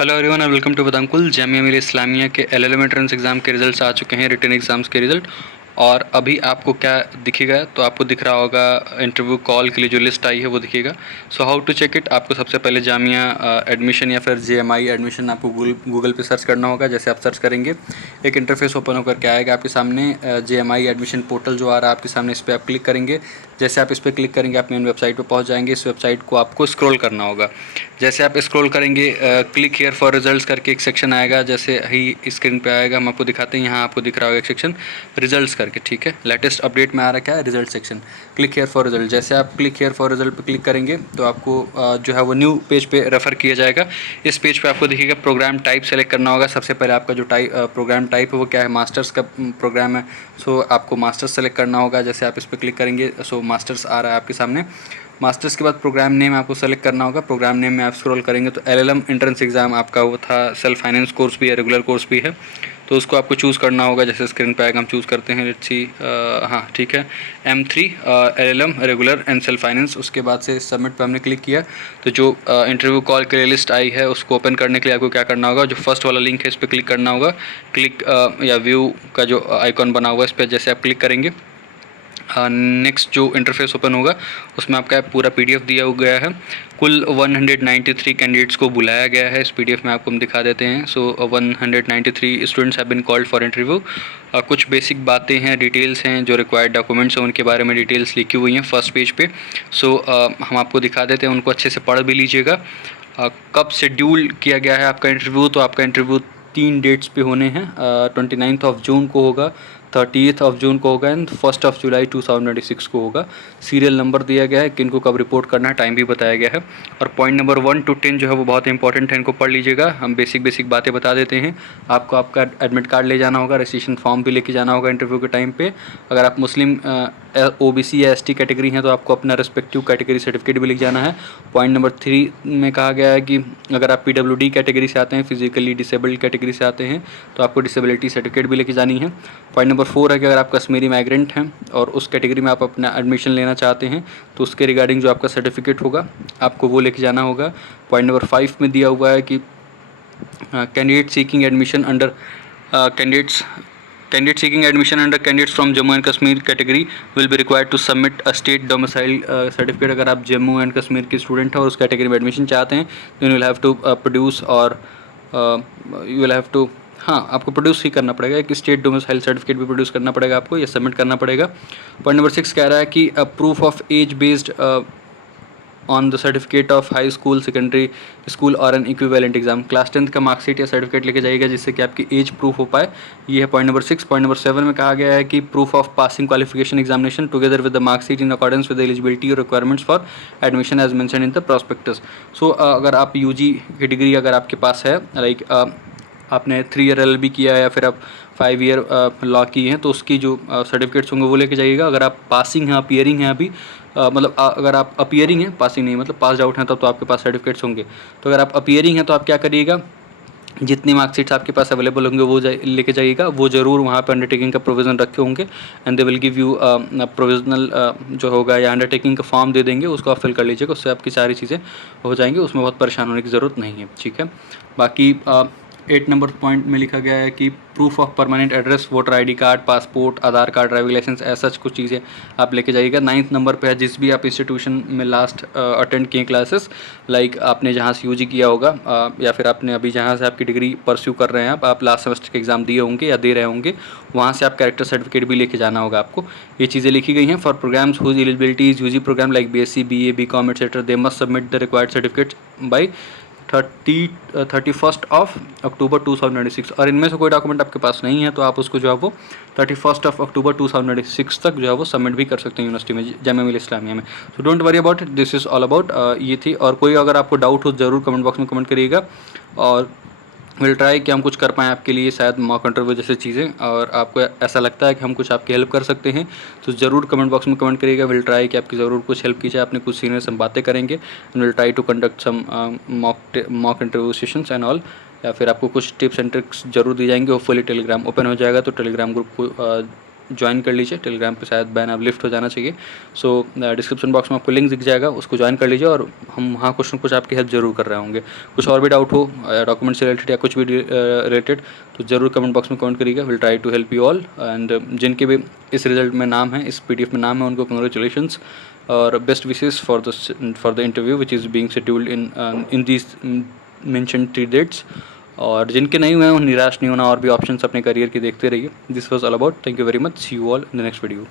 Hello everyone और welcome to बदामकुल। Jamia Millia Islamia के LLM entrance exam के रिजल्ट्स आ चुके हैं, रिटन एग्ज़ाम्स के रिज़ल्ट। और अभी आपको क्या दिखेगा, तो आपको दिख रहा होगा इंटरव्यू कॉल के लिए जो लिस्ट आई है वो दिखेगा। So how to check it, आपको सबसे पहले जामिया एडमिशन या फिर जेएमआई एडमिशन आपको गूगल पे सर्च करना होगा। जैसे आप सर्च करेंगे एक इंटरफेस ओपन होकर के आएगा आपके सामने, जेएमआई एडमिशन पोर्टल जो आ रहा है आपके सामने, इस पर आप क्लिक करेंगे। जैसे आप इस पर क्लिक करेंगे आप मेन वेबसाइट पर पहुँच जाएंगे। इस वेबसाइट को आपको स्क्रॉल करना होगा। जैसे आप स्क्रॉल करेंगे क्लिक हियर फॉर रिजल्ट्स करके एक सेक्शन आएगा। जैसे ही स्क्रीन पे आएगा हम आपको दिखाते हैं, यहाँ आपको दिख रहा होगा एक सेक्शन रिजल्ट्स करके, ठीक है। लेटेस्ट अपडेट में आ रखा है result section, click here for result. जैसे आप क्लिक हियर फॉर रिजल्ट पे क्लिक करेंगे तो आपको जो है वो न्यू पेज पे रेफ़र किया जाएगा। इस पेज पे आपको दिखेगा प्रोग्राम टाइप सेलेक्ट करना होगा। सबसे पहले आपका जो प्रोग्राम टाइप है वो क्या है, मास्टर्स का प्रोग्राम है। सो आपको मास्टर्स सेलेक्ट करना होगा। जैसे आप इस पर क्लिक करेंगे सो मास्टर्स आ रहा है आपके सामने। मास्टर्स के बाद प्रोग्राम नेम आपको सेलेक्ट करना होगा। प्रोग्राम नेम में आप स्क्रॉल करेंगे तो एलएलएम एंट्रेंस एग्ज़ाम आपका वो था, सेल्फ फाइनेंस कोर्स भी है, रेगुलर कोर्स भी है, तो उसको आपको चूज़ करना होगा। जैसे स्क्रीन पे आएगा हम चूज़ करते हैं, लेट्स सी, हाँ ठीक है, M3 LLM regular and self finance. उसके बाद से सबमिट पे हमने क्लिक किया तो जो इंटरव्यू कॉल के लिए लिस्ट आई है उसको ओपन करने के लिए आपको क्या करना होगा, जो फर्स्ट वाला लिंक है इस पर क्लिक करना होगा। क्लिक या व्यू का जो आइकॉन बना हुआ है इस पर जैसे आप क्लिक करेंगे नेक्स्ट जो इंटरफेस ओपन होगा उसमें आपका पूरा पीडीएफ दिया गया है। कुल 193 कैंडिडेट्स को बुलाया गया है। इस पीडीएफ में आपको हम दिखा देते हैं। So 193 students have been called for interview. कुछ बेसिक बातें हैं, डिटेल्स हैं, जो रिक्वायर्ड डॉक्यूमेंट्स हैं उनके बारे में डिटेल्स लिखी हुई हैं फर्स्ट पेज पे। सो हम आपको दिखा देते हैं, उनको अच्छे से पढ़ भी लीजिएगा। कब शेड्यूल किया गया है आपका इंटरव्यू, तो आपका इंटरव्यू 3 डेट्स पे होने हैं। 29 ऑफ जून को होगा, 30 ऑफ जून को होगा एंड 1 ऑफ जुलाई 2026 को होगा। सीरियल नंबर दिया गया है, किनको कब रिपोर्ट करना है, टाइम भी बताया गया है। और पॉइंट नंबर 1 to 10 जो है वो बहुत इंपॉर्टेंट है, इनको पढ़ लीजिएगा। हम बेसिक बातें बता देते हैं। आपको आपका एडमिट कार्ड ले जाना होगा, रजिस्ट्रेशन फॉर्म भी लेके जाना होगा इंटरव्यू के टाइम पे। अगर आप मुस्लिम OBC या ST कैटेगरी हैं तो आपको अपना रिस्पेक्टिव कैटेगरी सर्टिफिकेट भी लेके जाना है। पॉइंट नंबर 3 में कहा गया है कि अगर आप PWD कैटेगरी से आते हैं, फिजिकली डिसेबल्ड कैटेगरी से आते हैं, तो आपको डिसेबिलिटी सर्टिफिकेट भी लेके जानी है। पॉइंट नंबर 4 है कि अगर आप कश्मीरी माइग्रेंट हैं और उस कैटेगरी में आप अपना एडमिशन लेना चाहते हैं तो उसके रिगार्डिंग जो आपका सर्टिफिकेट होगा आपको वो लेके जाना होगा। पॉइंट नंबर 5 में दिया हुआ है कि candidate seeking admission under candidate seeking admission under candidates from Jammu and Kashmir category will be required to submit a state domicile certificate। अगर आप जम्मू एंड कश्मीर के स्टूडेंट हैं और उस कैटेगरी में एडमिशन चाहते हैं तो you will have to produce, और यू विल हैव टू, हाँ आपको प्रोड्यूस ही करना पड़ेगा, एक स्टेट डोमिसाइल सर्टिफिकेट भी प्रोड्यूस करना पड़ेगा आपको, या सबमिट करना पड़ेगा। पॉइंट नंबर 6 कह रहा है कि proof of age based on the certificate of high school, secondary school और एन इक्विवेलेंट एग्जाम। क्लास 10 का मार्कशीट या सर्टिफिकेट लेके जाइएगा जिससे कि आपकी एज प्रूफ हो पाए। ये है पॉइंट नंबर 6। पॉइंट नंबर 7 में कहा गया है कि proof of passing qualification examination together with the marksheet in accordance with eligibility और requirements for admission as mentioned in the prospectus. So अगर आप UG की डिग्री अगर आपके पास है, लाइक आपने 3 ईयर LLB किया है या फिर आप 5 ईयर लॉ की हैं, तो उसकी जो सर्टिफिकेट्स होंगे वो लेके जाइएगा। अगर आप पासिंग हैं, अपीयरिंग हैं अभी, मतलब अगर आप अपीयरिंग हैं, पासिंग नहीं मतलब पास आउट हैं, तब तो आपके पास सर्टिफिकेट्स होंगे। तो अगर आप अपीयरिंग हैं तो आप क्या करिएगा, जितनी मार्कशीट्स आपके पास अवेलेबल होंगे वो लेके जाइएगा। वो ज़रूर वहाँ पे अंडरटेकिंग का प्रोविज़न रखे होंगे and they will give you provisional जो होगा या अंडरटेकिंग का फॉर्म दे देंगे, उसको आप फिल कर लीजिएगा। उससे आपकी सारी चीज़ें हो जाएंगी, उसमें बहुत परेशान होने की ज़रूरत नहीं है, ठीक है। बाकी 8 नंबर पॉइंट में लिखा गया है कि proof of permanent address, voter ID card, passport, Aadhaar card, driving licence, ऐसा कुछ चीज़ें आप लेके जाइएगा। 9th नंबर पे है जिस भी आप इंस्टीट्यूशन में लास्ट अटेंड किए क्लासेस, लाइक आपने जहाँ से UG किया होगा या फिर आपने अभी जहाँ से आपकी डिग्री परस्यू कर रहे हैं, आप लास्ट सेमेस्टर के एग्ज़ाम दिए होंगे या दे रहे होंगे, वहाँ से आप कैरेक्टर सर्टिफिकेट भी लेके जाना होगा आपको। ये चीज़ें लिखी गई हैं। For programmes whose eligibility is UG programme like BSc, BA, BCom etcetera, they must submit the required certificate by 31 of October 2096। और इनमें से कोई डॉक्यूमेंट आपके पास नहीं है तो आप उसको जो है वो 31 ऑफ अक्टूबर 2096 तक जो है वो सबमिट भी कर सकते हैं यूनिवर्सिटी में, जामिया मिलिया इस्लामिया में। So don't worry about it, this is all about ये थी। और कोई अगर आपको डाउट हो ज़रूर कमेंट बॉक्स में कमेंट करिएगा, और विल ट्राई कि हम कुछ कर पाएँ आपके लिए, शायद मॉक इंटरव्यू जैसे चीज़ें, और आपको ऐसा लगता है कि हम कुछ आपकी हेल्प कर सकते हैं तो ज़रूर कमेंट बॉक्स में कमेंट करिएगा। विल ट्राई कि आपकी ज़रूर कुछ हेल्प की जाए। अपने कुछ सीनियर से हम बातें करेंगे and will try to conduct some mock interview sessions and all, या फिर आपको कुछ टिप्स एंड ट्रिक्स जरूर दी जाएंगे। होपफुली टेलीग्राम ओपन हो जाएगा तो टेलीग्राम ग्रुप को ज्वाइन कर लीजिए। टेलीग्राम पे शायद बैन अब लिफ्ट हो जाना चाहिए। सो डिस्क्रिप्शन बॉक्स में आपको लिंक दिख जाएगा, उसको ज्वाइन कर लीजिए और हम वहाँ कुछ न कुछ आपकी हेल्प ज़रूर कर रहे होंगे। कुछ और भी डाउट हो डॉक्यूमेंट से रिलेटेड या कुछ भी रिलेटेड तो ज़रूर कमेंट बॉक्स में कमेंट करिएगा। Will try to help you all. And जिनके भी इस रिजल्ट में नाम है, इस PDF में नाम है, उनको कंग्रेचुलेशंस और best wishes for the interview which is being scheduled in this mention 3 dates. और जिनके नहीं हुए हैं उन निराश नहीं होना और भी ऑप्शंस अपने करियर की देखते रहिए। This was all about. Thank you very much. See you all in the next video.